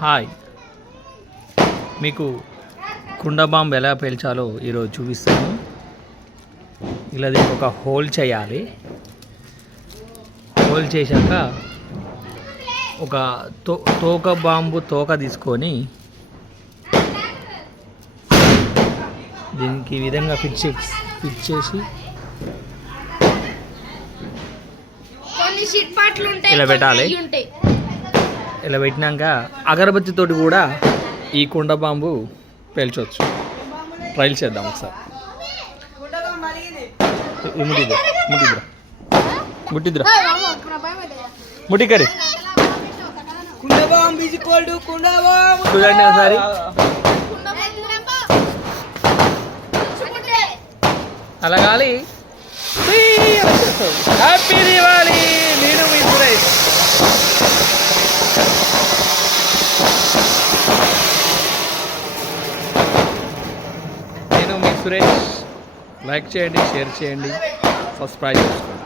Hi, మీకు కుండ bomb ఎలా పేల్చాలో ఈరోజు చూపిస్తాను. ఇలా దీనికి ఒక హోల్ చేయాలి. హోల్ చేశాక ఒక తోక బాంబు తోక తీసుకొని దీనికి ఈ విధంగా ఫిట్ చేసి ఇలా పెట్టాలి. ఇలా పెట్టినాక అగరబత్తితోటి కూడా ఈ కుండ బాంబు పేల్చవచ్చు. ట్రైల్ చేద్దాం ఒకసారి. ముట్టికరి చూడండి ఒకసారి. అలా కాలి. హ్యాపీ దివాళీ. నేను మీ సురేష్. లైక్ చేయండి, షేర్ చేయండి, సబ్స్క్రైబ్ చేసుకోండి.